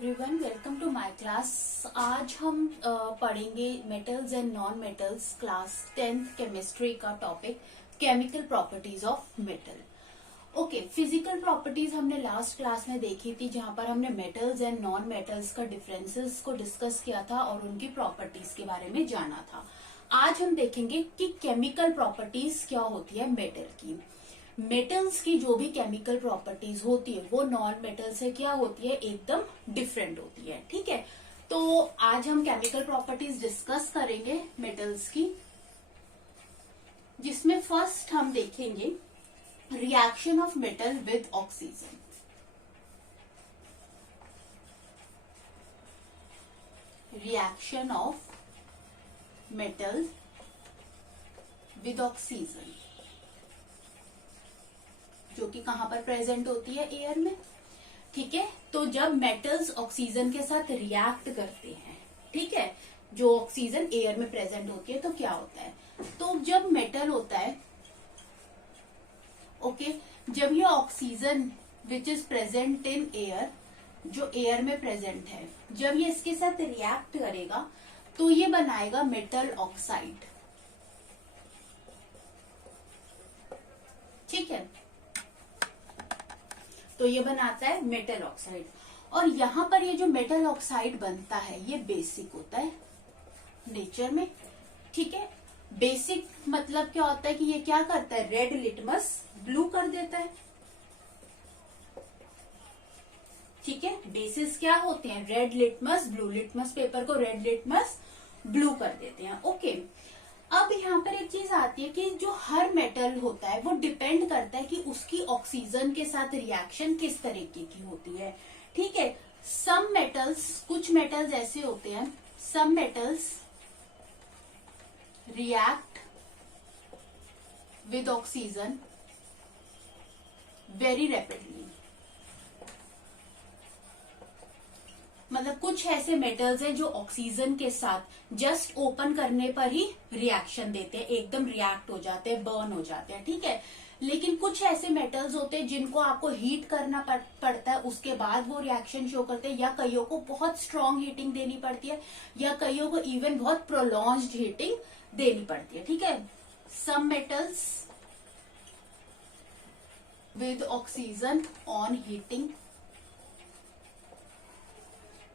Everyone, welcome to my class. आज हम पढ़ेंगे metals and non metals class 10th chemistry का topic chemical properties of metal. Okay, physical properties हमने last class में देखी थी, जहां पर हमने मेटल्स एंड नॉन मेटल्स का डिफरेंसेस को डिस्कस किया था और उनकी प्रॉपर्टीज के बारे में जाना था। आज हम देखेंगे कि केमिकल प्रॉपर्टीज क्या होती है मेटल की। मेटल्स की जो भी केमिकल प्रॉपर्टीज होती है वो नॉन मेटल से क्या होती है, एकदम डिफरेंट होती है। ठीक है, तो आज हम केमिकल प्रॉपर्टीज डिस्कस करेंगे मेटल्स की, जिसमें फर्स्ट हम देखेंगे reaction of metal with oxygen. Reaction of metal with oxygen, जो कि कहां पर प्रेजेंट होती है, एयर में। ठीक है, तो जब मेटल्स ऑक्सीजन के साथ रिएक्ट करते हैं, ठीक है, जो ऑक्सीजन एयर में प्रेजेंट होती है, तो क्या होता है, तो जब मेटल होता है, ओके, जब ये oxygen which is present in air, जो एयर में प्रेजेंट है, जब ये इसके साथ रिएक्ट करेगा तो ये बनाएगा मेटल ऑक्साइड। ठीक है, तो ये बनाता है मेटल ऑक्साइड। और यहां पर ये जो मेटल ऑक्साइड बनता है ये बेसिक होता है नेचर में। ठीक है, बेसिक मतलब क्या होता है कि ये क्या करता है, रेड लिटमस ब्लू कर देता है। ठीक है, बेसिस क्या होते हैं, red litmus blue, litmus paper को रेड लिटमस ब्लू कर देते हैं। ओके, अब यहाँ पर एक चीज आती है कि जो हर मेटल होता है वो डिपेंड करता है कि उसकी ऑक्सीजन के साथ रिएक्शन किस तरीके की होती है। ठीक है, सम मेटल्स, कुछ मेटल्स ऐसे होते हैं, some metals react with oxygen very rapidly. मतलब कुछ ऐसे मेटल्स हैं जो ऑक्सीजन के साथ जस्ट ओपन करने पर ही रिएक्शन देते हैं, एकदम रिएक्ट हो जाते हैं, बर्न हो जाते हैं। ठीक है, लेकिन कुछ ऐसे मेटल्स होते हैं जिनको आपको हीट करना पड़ता है, उसके बाद वो रिएक्शन शो करते हैं, या कईयों को बहुत स्ट्रॉन्ग हीटिंग देनी पड़ती है, या कईयों को इवन बहुत प्रोलॉन्ज्ड हीटिंग देनी पड़ती है। ठीक है, some metals with oxygen on heating,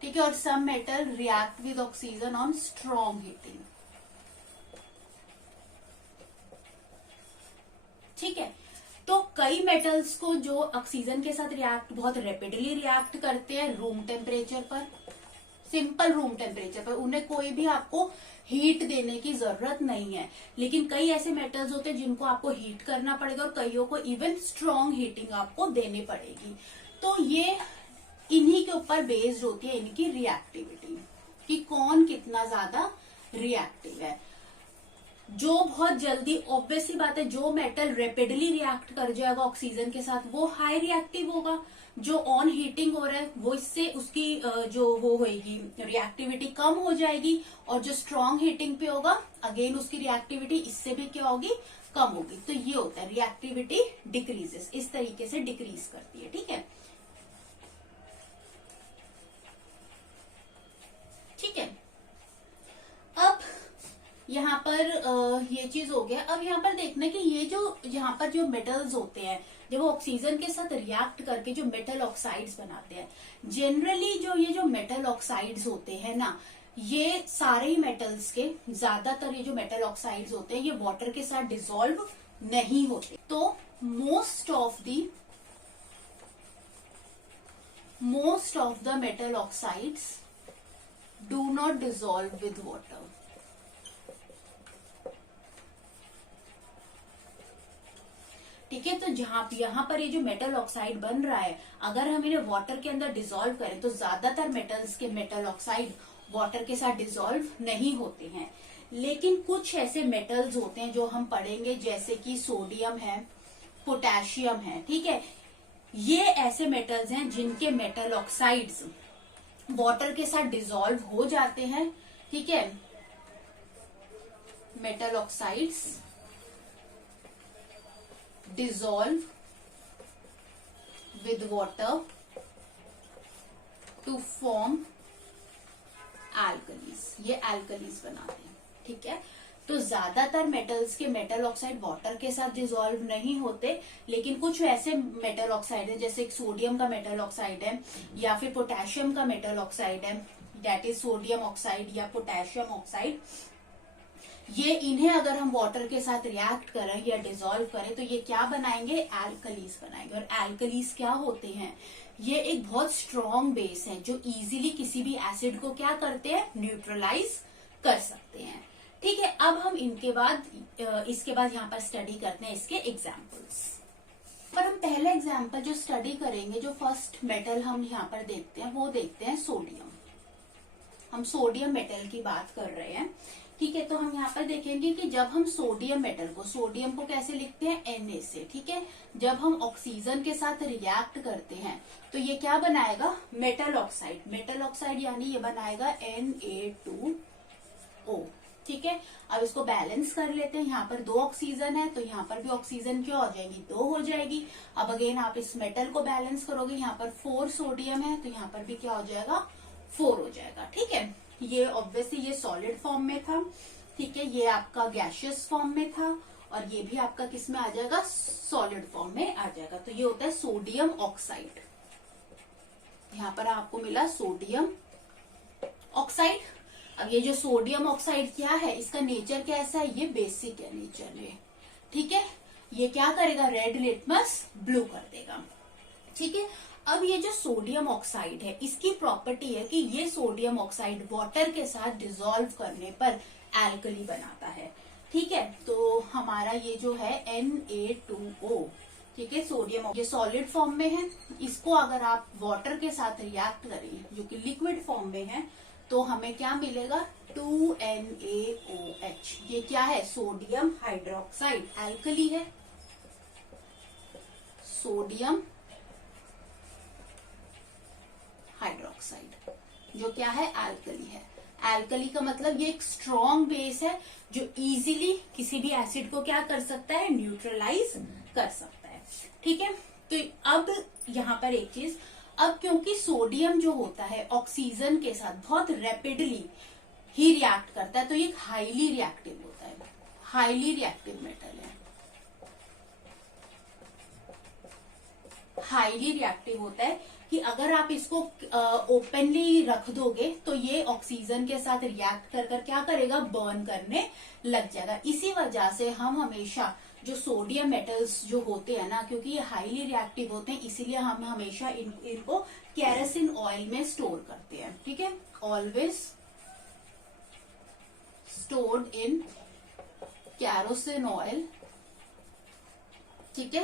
ठीक है, और some metal react with oxygen on strong heating. ठीक है, तो कई मेटल्स को जो ऑक्सीजन के साथ रिएक्ट बहुत रैपिडली रिएक्ट करते हैं रूम टेम्परेचर पर, सिंपल रूम टेम्परेचर पर, उन्हें कोई भी आपको हीट देने की जरूरत नहीं है। लेकिन कई ऐसे मेटल्स होते हैं जिनको आपको हीट करना पड़ेगा और कईयों को इवन स्ट्रॉन्ग हीटिंग आपको देनी पड़ेगी। तो ये इन्हीं के ऊपर बेस्ड होती है इनकी रिएक्टिविटी, कि कौन कितना ज्यादा रिएक्टिव है। जो बहुत जल्दी, ऑब्वियस सी बात है, जो मेटल रैपिडली रिएक्ट कर जाएगा ऑक्सीजन के साथ वो हाई रिएक्टिव होगा। जो ऑन हीटिंग हो रहा है वो इससे उसकी जो वो होगी रिएक्टिविटी कम हो जाएगी, और जो स्ट्रॉन्ग हीटिंग पे होगा अगेन उसकी रिएक्टिविटी इससे भी क्या होगी, कम होगी। तो ये होता है रिएक्टिविटी डिक्रीजेस, इस तरीके से डिक्रीज करती है। ठीक है, ठीक है, अब यहाँ पर ये चीज हो गया। अब यहाँ पर देखना कि ये जो यहाँ पर जो मेटल्स होते हैं, जब वो ऑक्सीजन के साथ रिएक्ट करके जो मेटल ऑक्साइड्स बनाते हैं, जनरली जो ये जो मेटल ऑक्साइड्स होते हैं ना, ये सारे ही मेटल्स के, ज्यादातर ये जो मेटल ऑक्साइड्स होते हैं ये वाटर के साथ डिसॉल्व नहीं होते। तो most of the metal oxides do not dissolve with water. ठीक है, तो यहाँ पर ये जो मेटल ऑक्साइड बन रहा है, अगर हम इन्हें वाटर के अंदर डिसॉल्व करें तो ज्यादातर मेटल्स के मेटल ऑक्साइड वाटर के साथ डिसॉल्व नहीं होते हैं। लेकिन कुछ ऐसे मेटल्स होते हैं जो हम पढ़ेंगे, जैसे कि सोडियम है, पोटेशियम है। ठीक है, ये ऐसे मेटल्स हैं जिनके मेटल ऑक्साइड्स वाटर के साथ डिसॉल्व हो जाते हैं। ठीक है, metal oxides dissolve with water to form alkalis, ये एल्कलीज बनाते हैं। ठीक है, तो ज्यादातर मेटल्स के मेटल ऑक्साइड वाटर के साथ डिसॉल्व नहीं होते, लेकिन कुछ ऐसे मेटल ऑक्साइड है जैसे सोडियम का मेटल ऑक्साइड है या फिर पोटेशियम का मेटल ऑक्साइड है, दैट इज सोडियम ऑक्साइड या पोटेशियम ऑक्साइड। ये इन्हें अगर हम वाटर के साथ रिएक्ट करें या डिसॉल्व करें तो ये क्या बनाएंगे, एल्कलीज बनाएंगे। और एल्कलीज क्या होते हैं, ये एक बहुत स्ट्रॉन्ग बेस है जो इजीली किसी भी एसिड को क्या करते हैं, न्यूट्रलाइज कर सकते हैं। ठीक है, अब हम इसके बाद यहाँ पर स्टडी करते हैं इसके एग्जाम्पल्स। पर हम पहले एग्जाम्पल जो स्टडी करेंगे, जो फर्स्ट मेटल हम यहाँ पर देखते हैं वो देखते हैं सोडियम। हम सोडियम मेटल की बात कर रहे हैं। ठीक है, तो हम यहाँ पर देखेंगे कि जब हम सोडियम मेटल को, सोडियम को कैसे लिखते हैं, Na से। ठीक है, जब हम ऑक्सीजन के साथ रिएक्ट करते हैं तो ये क्या बनाएगा, मेटल ऑक्साइड। मेटल ऑक्साइड यानी ये बनाएगा Na2O। ठीक है, अब इसको बैलेंस कर लेते हैं। यहाँ पर 2 ऑक्सीजन है तो यहाँ पर भी ऑक्सीजन क्या हो जाएगी, 2 हो जाएगी। अब अगेन आप इस मेटल को बैलेंस करोगे, यहाँ पर 4 सोडियम है तो यहाँ पर भी क्या हो जाएगा, 4 हो जाएगा। ठीक है, ये ऑब्वियसली ये सॉलिड फॉर्म में था। ठीक है, ये आपका गैशियस फॉर्म में था और ये भी आपका किस में आ जाएगा, सॉलिड फॉर्म में आ जाएगा। तो ये होता है सोडियम ऑक्साइड। यहाँ पर आपको मिला सोडियम ऑक्साइड। अब ये जो सोडियम ऑक्साइड क्या है, इसका नेचर कैसा है, ये बेसिक है नेचर में। ठीक है, ये क्या करेगा, रेड लिटमस ब्लू कर देगा। ठीक है, अब ये जो सोडियम ऑक्साइड है इसकी प्रॉपर्टी है कि ये सोडियम ऑक्साइड वाटर के साथ डिसॉल्व करने पर एल्कली बनाता है। ठीक है, तो हमारा ये जो है Na2O, ठीक है, सोडियम ये सॉलिड फॉर्म में है। इसको अगर आप वाटर के साथ रिएक्ट करें जो कि लिक्विड फॉर्म में है तो हमें क्या मिलेगा, 2NaOH। ये क्या है, सोडियम हाइड्रोक्साइड, एल्कली है। सोडियम हाइड्रोक्साइड जो क्या है, एल्कली है। एल्कली का मतलब ये एक स्ट्रॉन्ग बेस है जो इजीली किसी भी एसिड को क्या कर सकता है, न्यूट्रलाइज कर सकता है। ठीक है, तो अब यहाँ पर एक चीज, अब क्योंकि सोडियम जो होता है ऑक्सीजन के साथ बहुत रैपिडली ही रिएक्ट करता है तो ये हाईली रिएक्टिव होता है, हाईली रिएक्टिव मेटल है। हाईली रिएक्टिव होता है कि अगर आप इसको ओपनली रख दोगे तो ये ऑक्सीजन के साथ रिएक्ट कर क्या करेगा, बर्न करने लग जाएगा। इसी वजह से हम हमेशा जो सोडियम मेटल्स जो होते हैं ना, क्योंकि ये हाईली रिएक्टिव होते हैं इसीलिए हम हमेशा इनको केरोसिन ऑयल में स्टोर करते हैं। ठीक है, always stored in kerosene oil. ठीक है,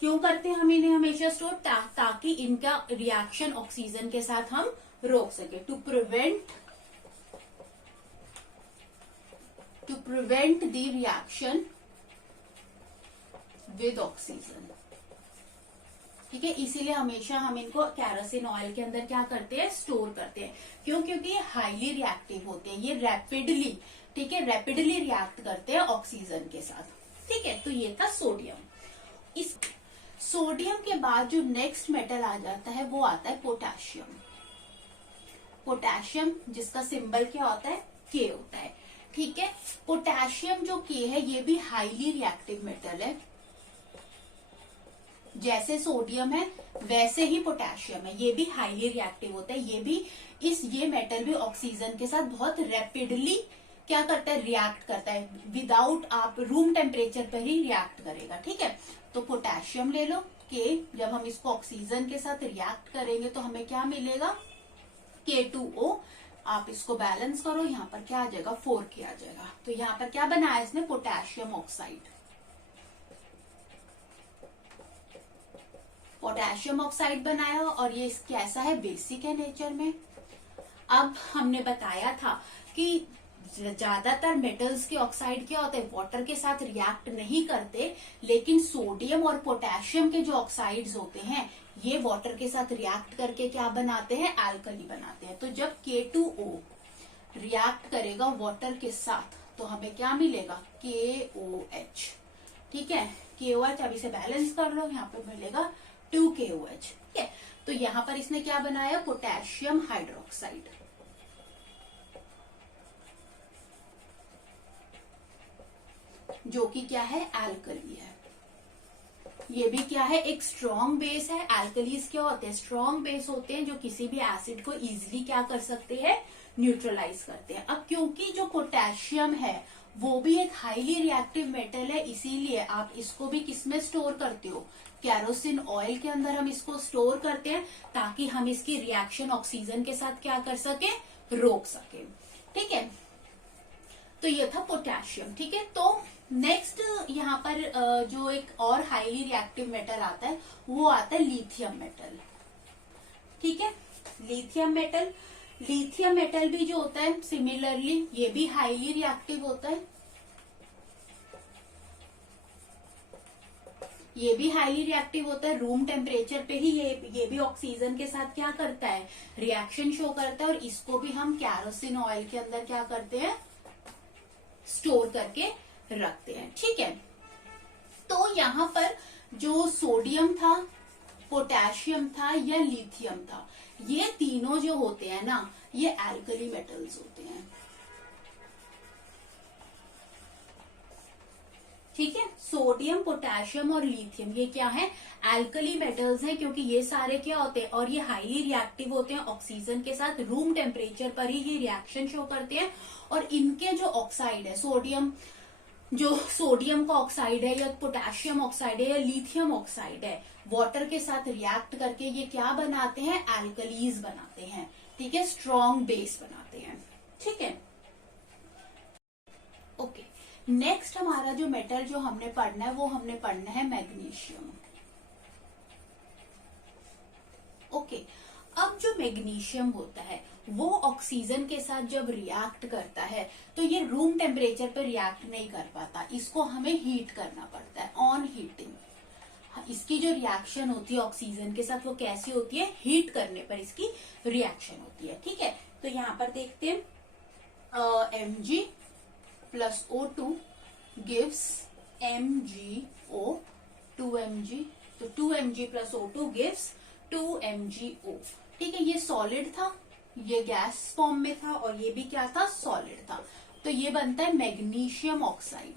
क्यों करते हैं हम इन्हें हमेशा स्टोर, ताकि इनका रिएक्शन ऑक्सीजन के साथ हम रोक सके, to prevent the reaction with oxygen. ठीक है, इसीलिए हमेशा हम इनको केरोसिन ऑयल के अंदर क्या करते हैं, स्टोर करते हैं। क्यों, क्योंकि ये हाईली रिएक्टिव होते हैं, ये रैपिडली, ठीक है, रैपिडली रिएक्ट करते हैं ऑक्सीजन के साथ। ठीक है, तो ये था सोडियम। इस सोडियम के बाद जो नेक्स्ट मेटल आ जाता है वो आता है पोटेशियम। पोटेशियम जिसका सिंबल क्या होता है, के होता है। ठीक है, पोटेशियम जो के है ये भी हाईली रिएक्टिव मेटल है। जैसे सोडियम है वैसे ही पोटेशियम है, ये भी हाईली रिएक्टिव होता है। ये मेटल भी ऑक्सीजन के साथ बहुत रैपिडली क्या करता है, रिएक्ट करता है। विदाउट आप रूम टेम्परेचर पर ही रिएक्ट करेगा। ठीक है, तो पोटेशियम ले लो के, जब हम इसको ऑक्सीजन के साथ रिएक्ट करेंगे तो हमें क्या मिलेगा, K2O। आप इसको बैलेंस करो, यहाँ पर क्या आ जाएगा, 4K आ जाएगा। तो यहाँ पर क्या बनाया इसने, पोटेशियम ऑक्साइड। पोटेशियम ऑक्साइड बनाया और ये कैसा है, बेसिक है नेचर में। अब हमने बताया था कि ज्यादातर मेटल्स के ऑक्साइड क्या होते हैं, वाटर के साथ रिएक्ट नहीं करते, लेकिन सोडियम और पोटेशियम के जो ऑक्साइड्स होते हैं ये वाटर के साथ रिएक्ट करके क्या बनाते हैं, एल्कली बनाते हैं। तो जब K2O रिएक्ट करेगा वाटर के साथ तो हमें क्या मिलेगा, KOH। ठीक है, KOH। अब इसे बैलेंस कर लो, यहाँ पे मिलेगा 2KOH। ठीक है, तो यहां पर इसने क्या बनाया, पोटेशियम हाइड्रोक्साइड, जो कि क्या है, एल्कली है। ये भी क्या है, एक स्ट्रॉन्ग बेस है। एल्कलीज क्या होते हैं, स्ट्रॉन्ग बेस होते हैं जो किसी भी एसिड को इजीली क्या कर सकते हैं, न्यूट्रलाइज करते हैं। अब क्योंकि जो पोटेशियम है वो भी एक हाईली रिएक्टिव मेटल है, इसीलिए आप इसको भी किसमें स्टोर करते हो, कैरोसिन ऑयल के अंदर हम इसको स्टोर करते हैं, ताकि हम इसकी रिएक्शन ऑक्सीजन के साथ क्या कर सके, रोक सके। ठीक है, तो ये था पोटेशियम। ठीक है, तो नेक्स्ट यहाँ पर जो एक और हाईली रिएक्टिव मेटल आता है वो आता है लिथियम मेटल। ठीक है, लिथियम मेटल, लिथियम मेटल भी जो होता है सिमिलरली ये भी हाईली रिएक्टिव होता है। ये भी हाईली रिएक्टिव होता है, रूम टेम्परेचर पे ही ये भी ऑक्सीजन के साथ क्या करता है, रिएक्शन शो करता है। और इसको भी हम कैरोसिन ऑयल के अंदर क्या करते हैं, स्टोर करके रखते हैं। ठीक है, तो यहाँ पर जो सोडियम था, पोटेशियम था या लिथियम था, ये तीनों जो होते हैं ना, ये एल्कली मेटल्स होते हैं। ठीक है, सोडियम, पोटेशियम और लिथियम ये क्या है, एल्कली मेटल्स हैं, क्योंकि ये सारे क्या होते हैं, और ये हाईली रिएक्टिव होते हैं ऑक्सीजन के साथ, रूम टेम्परेचर पर ही ये रिएक्शन शो करते हैं। और इनके जो ऑक्साइड है, सोडियम, जो सोडियम का ऑक्साइड है या पोटेशियम ऑक्साइड है या लिथियम ऑक्साइड है, वाटर के साथ रिएक्ट करके ये क्या बनाते हैं, एल्कलीज बनाते हैं। ठीक है, स्ट्रॉन्ग बेस बनाते हैं। ठीक है, ओके। नेक्स्ट हमारा जो मेटल जो हमने पढ़ना है वो हमने पढ़ना है मैग्नीशियम। ओके, अब जो मैग्नीशियम होता है वो ऑक्सीजन के साथ जब रिएक्ट करता है तो ये रूम टेम्परेचर पर रिएक्ट नहीं कर पाता, इसको हमें हीट करना पड़ता है, ऑन हीटिंग। इसकी जो रिएक्शन होती है ऑक्सीजन के साथ वो कैसी होती है, हीट करने पर इसकी रिएक्शन होती है। ठीक है, तो यहाँ पर देखते हैं Mg plus O2 gives MgO, 2Mg, तो 2Mg plus O2 gives 2MgO। ठीक है, ये सॉलिड था, ये गैस फॉर्म में था, और ये भी क्या था, सॉलिड था। तो ये बनता है मैग्नीशियम ऑक्साइड,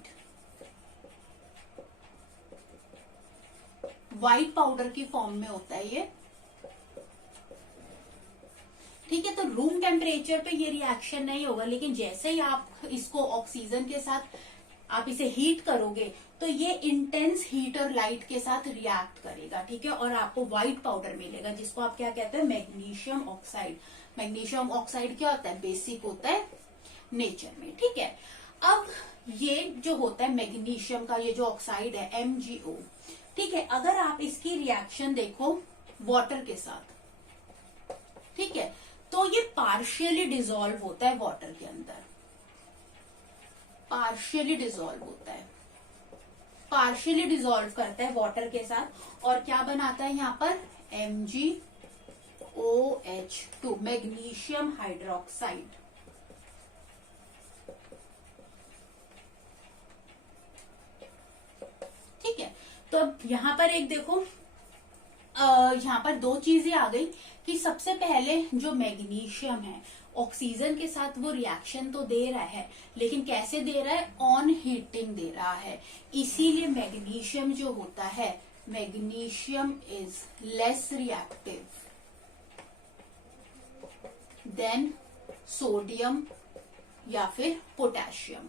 व्हाइट पाउडर की फॉर्म में होता है ये। ठीक है, तो रूम टेम्परेचर पे ये रिएक्शन नहीं होगा, लेकिन जैसे ही आप इसको ऑक्सीजन के साथ आप इसे हीट करोगे तो ये इंटेंस हीट और लाइट के साथ रिएक्ट करेगा। ठीक है, और आपको व्हाइट पाउडर मिलेगा, जिसको आप क्या कहते हैं, मैग्नीशियम ऑक्साइड। मैग्नीशियम ऑक्साइड क्या होता है, बेसिक होता है नेचर में। ठीक है, अब ये जो होता है मैग्नीशियम का ये जो ऑक्साइड है MgO, ठीक है, अगर आप इसकी रिएक्शन देखो वाटर के साथ, ठीक है, तो ये पार्शियली डिसॉल्व होता है वाटर के अंदर, पार्शियली डिसॉल्व होता है, पार्शियली डिसॉल्व करता है वाटर के साथ, और क्या बनाता है यहाँ पर, MgOH2, मैग्नीशियम हाइड्रोक्साइड। ठीक है, तो अब यहाँ पर एक देखो, यहाँ पर दो चीजें आ गई कि सबसे पहले जो मैग्नीशियम है ऑक्सीजन के साथ वो रिएक्शन तो दे रहा है, लेकिन कैसे दे रहा है, ऑन हीटिंग दे रहा है। इसीलिए मैग्नीशियम जो होता है, magnesium is less reactive then sodium या फिर पोटेशियम।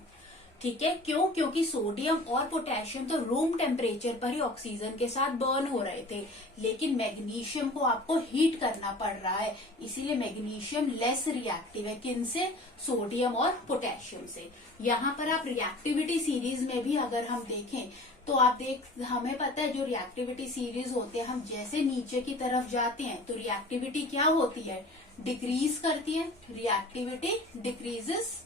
ठीक है, क्यों, क्योंकि सोडियम और पोटेशियम तो रूम टेम्परेचर पर ही ऑक्सीजन के साथ बर्न हो रहे थे, लेकिन मैग्नीशियम को आपको हीट करना पड़ रहा है, इसीलिए मैग्नीशियम लेस रिएक्टिव है। किनसे, सोडियम और पोटेशियम से। यहाँ पर आप रिएक्टिविटी सीरीज में भी अगर हम देखें तो आप हमें पता है जो रिएक्टिविटी सीरीज होते हैं, हम जैसे नीचे की तरफ जाते हैं तो रिएक्टिविटी क्या होती है, डिक्रीज करती है, रिएक्टिविटी डिक्रीजेस।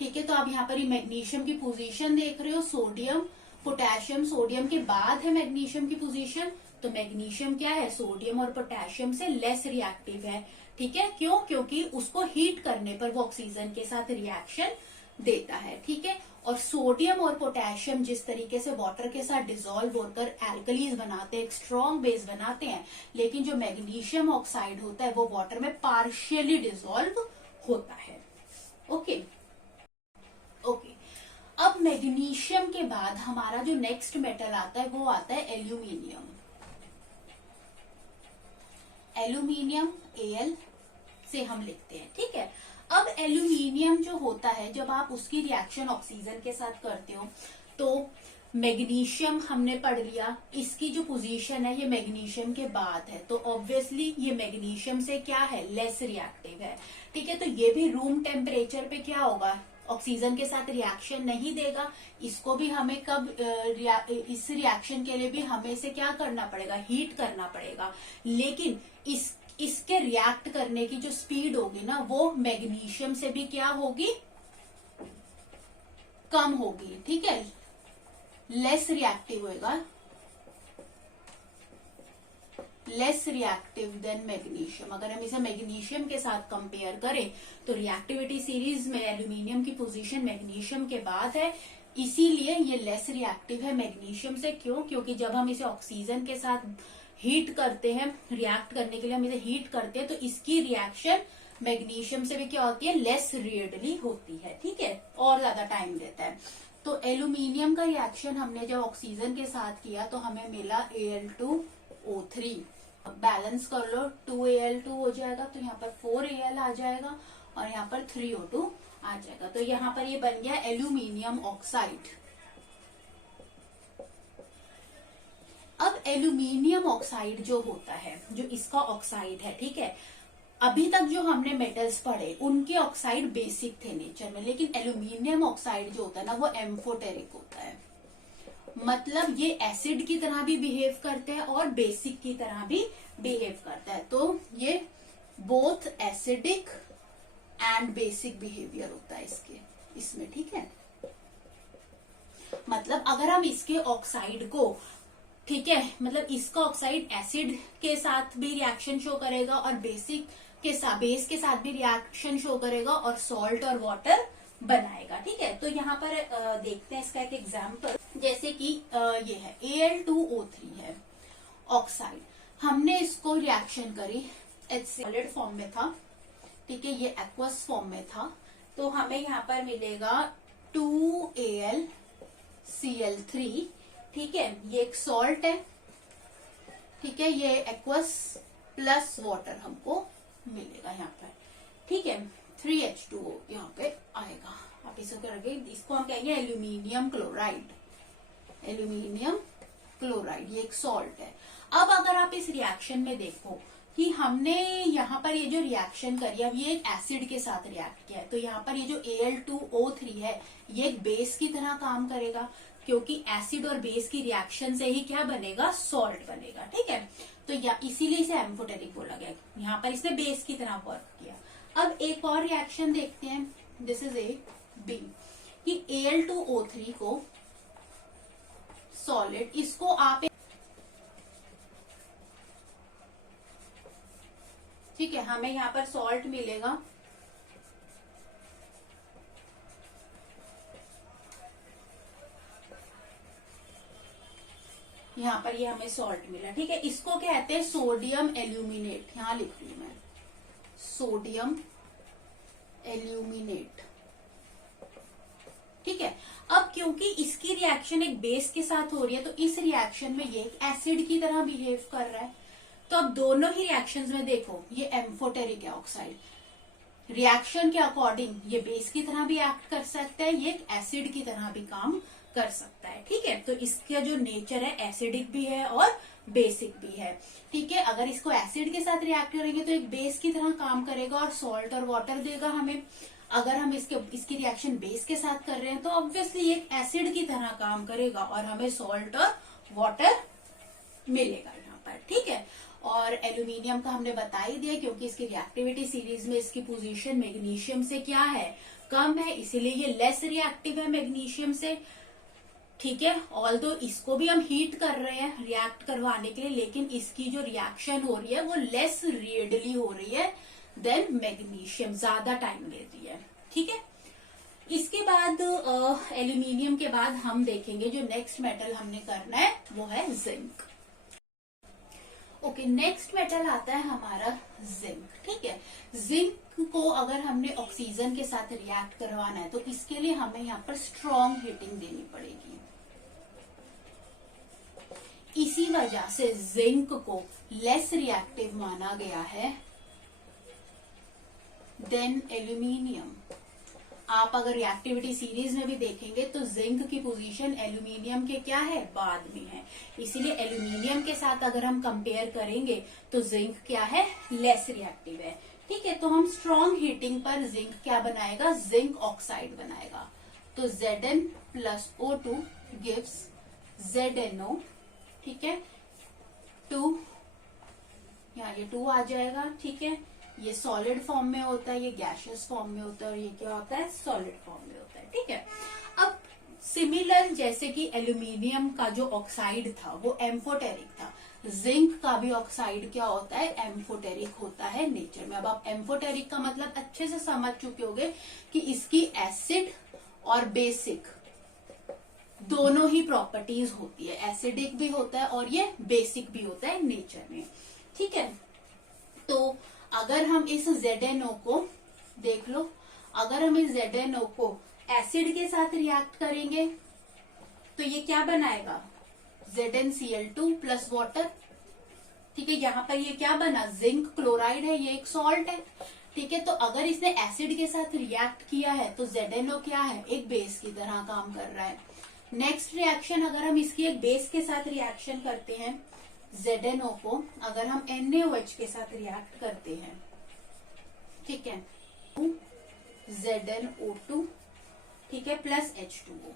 ठीक है, तो आप यहाँ पर मैग्नीशियम की पोजीशन देख रहे हो, सोडियम, पोटेशियम, सोडियम के बाद है मैग्नीशियम की पोजीशन, तो मैग्नीशियम क्या है, सोडियम और पोटेशियम से लेस रिएक्टिव है। ठीक है, क्यों, क्योंकि उसको हीट करने पर वो ऑक्सीजन के साथ रिएक्शन देता है, ठीक है। और सोडियम और पोटेशियम जिस तरीके से वाटर के साथ डिसॉल्व होकर एल्कलीज बनाते हैं, एक स्ट्रॉन्ग बेस बनाते हैं, लेकिन जो मैग्नीशियम ऑक्साइड होता है वो वाटर में पार्शियली डिसॉल्व होता है। Okay okay. अब मैग्नीशियम के बाद हमारा जो नेक्स्ट मेटल आता है वो आता है एल्यूमिनियम। एल्यूमिनियम Al से हम लिखते हैं, ठीक है। अब एल्यूमिनियम जो होता है, जब आप उसकी रिएक्शन ऑक्सीजन के साथ करते हो तो मैग्नीशियम हमने पढ़ लिया, इसकी जो पोजीशन है ये मैग्नीशियम के बाद है, तो ऑब्वियसली ये मैग्नीशियम से क्या है, लेस रिएक्टिव है, ठीक है। तो ये भी रूम टेम्परेचर पे क्या होगा, ऑक्सीजन के साथ रिएक्शन नहीं देगा। इसको भी हमें कब इस रिएक्शन के लिए भी हमें इसे क्या करना पड़ेगा, हीट करना पड़ेगा। लेकिन इसके रिएक्ट करने की जो स्पीड होगी ना वो मैग्नीशियम से भी क्या होगी, कम होगी, ठीक है, लेस रिएक्टिव होएगा, लेस रिएक्टिव देन मैग्नीशियम। अगर हम इसे मैग्नीशियम के साथ कंपेयर करें तो रिएक्टिविटी सीरीज में एल्यूमिनियम की पोजीशन मैग्नीशियम के बाद है, इसीलिए ये लेस रिएक्टिव है मैग्नीशियम से। क्यों? क्योंकि जब हम इसे ऑक्सीजन के साथ हीट करते हैं, रिएक्ट करने के लिए हम इसे हीट करते हैं, तो इसकी रिएक्शन मैग्नीशियम से भी क्या होती है, लेस रेडली होती है, ठीक है, और ज्यादा टाइम लेता है। तो एल्यूमिनियम का रिएक्शन हमने जब ऑक्सीजन के साथ किया तो हमें मिला Al2O3। बैलेंस कर लो, 2Al2 हो जाएगा, तो यहाँ पर 4Al आ जाएगा और यहाँ पर 3O2 आ जाएगा। तो यहाँ पर ये बन गया एल्यूमिनियम ऑक्साइड। अब एल्यूमिनियम ऑक्साइड जो होता है, जो इसका ऑक्साइड है, ठीक है, अभी तक जो हमने मेटल्स पढ़े उनके ऑक्साइड बेसिक थे नेचर में, लेकिन एल्यूमिनियम ऑक्साइड जो होता है ना वो एम्फोटेरिक होता है। मतलब ये एसिड की तरह भी बिहेव करते हैं और बेसिक की तरह भी बिहेव करता है। तो ये both acidic and basic behaviour होता है इसमें, ठीक है। मतलब अगर हम इसके ऑक्साइड को, ठीक है, मतलब इसका ऑक्साइड एसिड के साथ भी रिएक्शन शो करेगा और बेस के साथ भी रिएक्शन शो करेगा और सॉल्ट और वाटर बनाएगा, ठीक है। तो यहाँ पर देखते हैं इसका एक एग्जांपल, जैसे कि ये है Al2O3 है ऑक्साइड, हमने इसको रिएक्शन करी, सॉलिड फॉर्म में था, ठीक है, ये एक्वस फॉर्म में था, तो हमें यहाँ पर मिलेगा 2AlCl3, ठीक है, ये एक सॉल्ट है, ठीक है, ये एक्वस प्लस वाटर हमको मिलेगा यहाँ पर, ठीक है, 3H2O यहाँ पे आएगा। आप इसे करके इसको हम कहेंगे एल्यूमिनियम क्लोराइड। एल्यूमिनियम क्लोराइड ये एक सॉल्ट है। अब अगर आप इस रिएक्शन में देखो कि हमने यहाँ पर ये जो रिएक्शन करी, अब ये एक एसिड के साथ रिएक्ट किया है, तो यहाँ पर ये जो Al2O3 है ये एक बेस की तरह काम करेगा, क्योंकि एसिड और बेस की रिएक्शन से ही क्या बनेगा, सॉल्ट बनेगा, ठीक है। तो इसीलिए इसे एम्फोटेरिक बोला गया, यहाँ पर इसने बेस की तरह वर्क किया। अब एक और रिएक्शन देखते हैं, दिस इज ए बी, कि Al2O3 को सॉलिड, इसको आप, ठीक है, हमें यहाँ पर सॉल्ट मिलेगा, यहाँ पर ये हमें सॉल्ट मिला, ठीक है, इसको कहते हैं सोडियम एल्यूमिनेट, यहाँ लिख रही हूं मैं, सोडियम एल्यूमिनेट, ठीक है। अब क्योंकि इसकी रिएक्शन एक बेस के साथ हो रही है, तो इस रिएक्शन में ये एक एसिड की तरह बिहेव कर रहा है, तो अब दोनों ही रिएक्शंस में देखो ये एम्फोटेरिक है ऑक्साइड, रिएक्शन के अकॉर्डिंग ये बेस की तरह भी एक्ट कर सकता है, ये एक एसिड की तरह भी काम कर सकता है, ठीक है। तो इसका जो नेचर है एसिडिक भी है और बेसिक भी है, ठीक है। अगर इसको एसिड के साथ रिएक्ट करेंगे तो एक बेस की तरह काम करेगा और सॉल्ट और वाटर देगा हमें। अगर हम इसकी रिएक्शन बेस के साथ कर रहे हैं तो ऑब्वियसली एक एसिड की तरह काम करेगा और हमें सॉल्ट और वाटर मिलेगा यहाँ पर, ठीक है। और एल्यूमिनियम का हमने बता ही दिया, क्योंकि इसकी रिएक्टिविटी सीरीज में इसकी पोजीशन मैग्नीशियम से क्या है, कम है, इसीलिए ये लेस रिएक्टिव है मैग्नीशियम से, ठीक है। ऑल्दो इसको भी हम हीट कर रहे हैं रिएक्ट करवाने के लिए, लेकिन इसकी जो रिएक्शन हो रही है वो लेस रेडली हो रही है देन मैग्नीशियम, ज्यादा टाइम ले रही है, ठीक है। इसके बाद एल्यूमिनियम के बाद हम देखेंगे जो नेक्स्ट मेटल हमने करना है वो है जिंक। ओके, नेक्स्ट मेटल आता है हमारा जिंक। ठीक है, जिंक को अगर हमने ऑक्सीजन के साथ रिएक्ट करवाना है तो इसके लिए हमें यहाँ पर स्ट्रॉन्ग हीटिंग देनी पड़ेगी। इसी वजह से जिंक को लेस रिएक्टिव माना गया है देन एल्यूमिनियम। आप अगर रिएक्टिविटी सीरीज में भी देखेंगे तो जिंक की पोजीशन एल्यूमिनियम के क्या है, बाद में है। इसीलिए एल्यूमिनियम के साथ अगर हम कंपेयर करेंगे तो जिंक क्या है, लेस रिएक्टिव है। ठीक है, तो हम स्ट्रॉन्ग हीटिंग पर जिंक क्या बनाएगा, जिंक ऑक्साइड बनाएगा। तो Zn plus O2 gives ZnO। ठीक है, 2, यहाँ ये 2 आ जाएगा। ठीक है, ये सॉलिड फॉर्म में होता है, ये गैसियस फॉर्म में होता है, और ये क्या होता है, सॉलिड फॉर्म में होता है। ठीक है, अब सिमिलर जैसे कि एल्यूमिनियम का जो ऑक्साइड था वो एम्फोटेरिक था, जिंक का भी ऑक्साइड क्या होता है, एम्फोटेरिक होता है नेचर में। अब आप एम्फोटेरिक का मतलब अच्छे से समझ चुके होंगे कि इसकी एसिड और बेसिक दोनों ही प्रॉपर्टीज होती है, एसिडिक भी होता है और ये बेसिक भी होता है नेचर में। ठीक है, तो अगर हम इस ZnO को देख लो, अगर हम इस ZnO को एसिड के साथ रिएक्ट करेंगे तो ये क्या बनाएगा, ZnCl2 प्लस वाटर। ठीक है, यहाँ पर ये क्या बना, जिंक क्लोराइड है, ये एक सॉल्ट है। ठीक है, तो अगर इसने एसिड के साथ रिएक्ट किया है तो ZnO क्या है, एक बेस की तरह काम कर रहा है। नेक्स्ट रिएक्शन, अगर हम इसकी एक बेस के साथ रिएक्शन करते हैं, ZnO को अगर हम NaOH के साथ रिएक्ट करते हैं, ठीक है, ZnO2, ठीक है, प्लस H2O।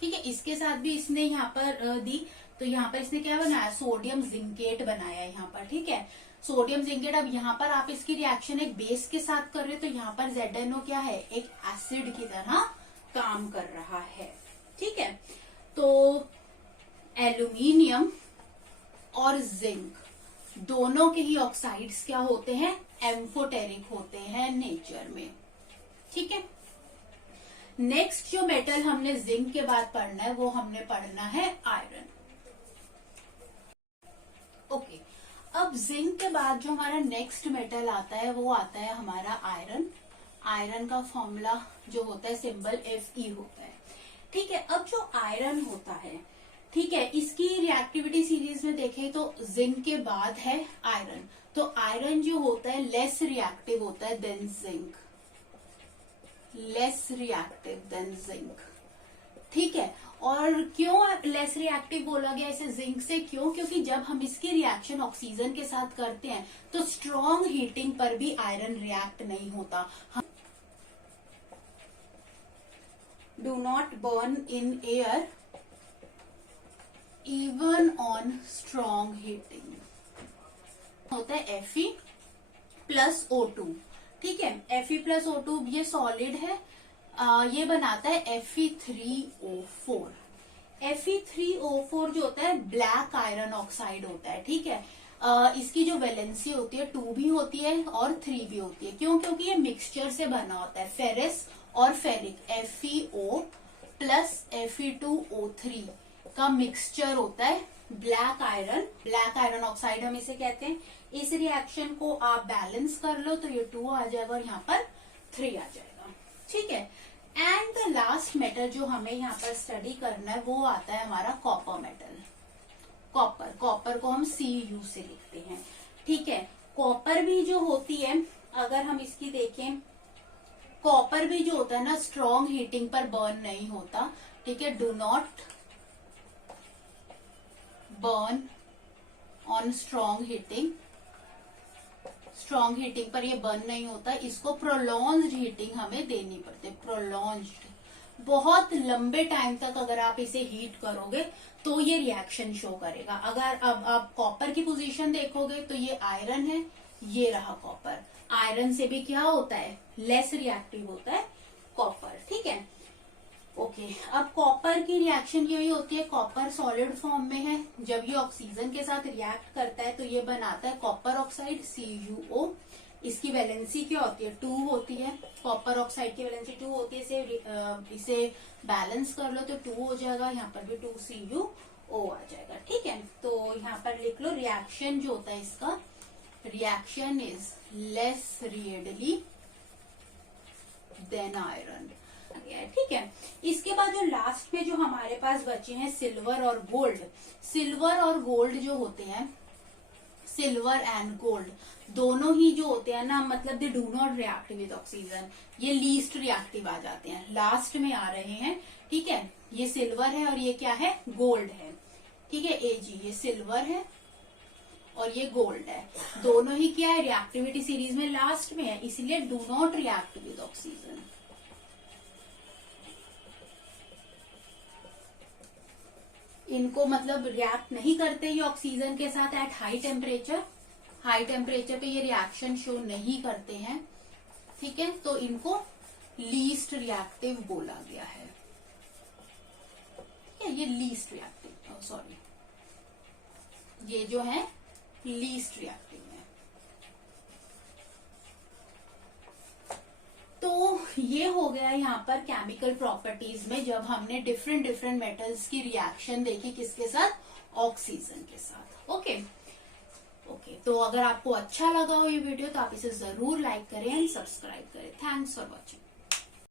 ठीक है, इसके साथ भी इसने यहाँ पर दी, तो यहाँ पर इसने क्या बनाया, सोडियम जिंकेट बनाया यहाँ पर। ठीक है, सोडियम जिंकेट। अब यहाँ पर आप इसकी रिएक्शन एक बेस के साथ कर रहे हो तो यहाँ पर ZnO क्या है, एक एसिड की तरह काम कर रहा है। ठीक है, तो एल्यूमिनियम और जिंक दोनों के ही ऑक्साइड्स क्या होते हैं, एम्फोटेरिक होते हैं नेचर में। ठीक है, नेक्स्ट जो मेटल हमने जिंक के बाद पढ़ना है वो हमने पढ़ना है आयरन। ओके, अब जिंक के बाद जो हमारा नेक्स्ट मेटल आता है वो आता है हमारा आयरन। आयरन का फॉर्मूला जो होता है सिंबल Fe होता है। ठीक है, अब जो आयरन होता है, ठीक है, इसकी रिएक्टिविटी सीरीज में देखें तो जिंक के बाद है आयरन। तो आयरन जो होता है लेस रिएक्टिव होता है than zinc, less reactive than zinc. ठीक है, और क्यों लेस रिएक्टिव बोला गया इसे जिंक से, क्यों, क्योंकि जब हम इसकी रिएक्शन ऑक्सीजन के साथ करते हैं तो स्ट्रॉन्ग हीटिंग पर भी आयरन रिएक्ट नहीं होता। Do not burn in air even on strong heating. होता है Fe प्लस O2। ठीक है, Fe प्लस O2 ये सॉलिड है, ये बनाता है Fe3O4। Fe3O4 जो होता है ब्लैक आयरन ऑक्साइड होता है। ठीक है, इसकी जो वैलेंसी होती है 2 भी होती है और 3 भी होती है। क्यों, क्योंकि ये मिक्सचर से बना होता है, फेरस और फेरिक, FeO प्लस Fe2O3 का मिक्सचर होता है ब्लैक आयरन ऑक्साइड हम इसे कहते हैं। इस रिएक्शन को आप बैलेंस कर लो तो ये 2 आ जाएगा और यहाँ पर 3 आ जाएगा। ठीक है, एंड द लास्ट मेटल जो हमें यहाँ पर स्टडी करना है वो आता है हमारा कॉपर मेटल। कॉपर को हम Cu से लिखते हैं। ठीक है, कॉपर भी जो होती है, अगर हम इसकी देखें, कॉपर भी जो होता है ना स्ट्रॉन्ग हीटिंग पर बर्न नहीं होता। ठीक है, do not burn on strong heating पर ये बर्न नहीं होता। इसको प्रोलॉन्ज्ड हीटिंग हमें देनी पड़ती है। प्रोलॉन्ज्ड, बहुत लंबे टाइम तक अगर आप इसे हीट करोगे तो ये रिएक्शन शो करेगा। अगर अब आप कॉपर की पोजीशन देखोगे तो ये आयरन है, ये रहा कॉपर। आयरन से भी क्या होता है, लेस रिएक्टिव होता है कॉपर। ठीक है, ओके, अब कॉपर की रिएक्शन यही होती है, कॉपर सॉलिड फॉर्म में है, जब ये ऑक्सीजन के साथ रिएक्ट करता है तो ये बनाता है कॉपर ऑक्साइड CuO। इसकी वैलेंसी क्या होती है, 2 होती है। कॉपर ऑक्साइड की वैलेंसी 2 होती है। इसे बैलेंस कर लो तो 2 हो जाएगा, यहाँ पर भी 2CuO आ जाएगा। ठीक है, तो यहाँ पर लिख लो रिएक्शन जो होता है इसका, reaction is less readily than iron. ठीक है, इसके बाद जो लास्ट में जो हमारे पास बचे हैं सिल्वर और गोल्ड। सिल्वर और गोल्ड जो होते हैं, सिल्वर एंड गोल्ड दोनों ही जो होते हैं ना, मतलब they do not react with oxygen, ये लीस्ट रिएक्टिव आ जाते हैं, लास्ट में आ रहे हैं। ठीक है, ये सिल्वर है और ये क्या है, गोल्ड है। ठीक है, Ag ये सिल्वर है और ये गोल्ड है, दोनों ही क्या है, रिएक्टिविटी सीरीज में लास्ट में है, इसलिए do not react with oxygen. इनको मतलब रिएक्ट नहीं करते ये ऑक्सीजन के साथ at high temperature. High temperature पे ये रिएक्शन शो नहीं करते हैं। ठीक है, तो इनको लीस्ट रिएक्टिव बोला गया है। ठीक है, ये लीस्ट रिएक्टिव, सॉरी, ये जो है लीस्ट रिएक्टिव है। तो ये हो गया यहाँ पर केमिकल प्रॉपर्टीज में, जब हमने डिफरेंट डिफरेंट मेटल्स की रिएक्शन देखी, किसके साथ, ऑक्सीजन के साथ। ओके, तो अगर आपको अच्छा लगा हो ये वीडियो तो आप इसे जरूर लाइक करें एंड सब्सक्राइब करें। Thanks for watching.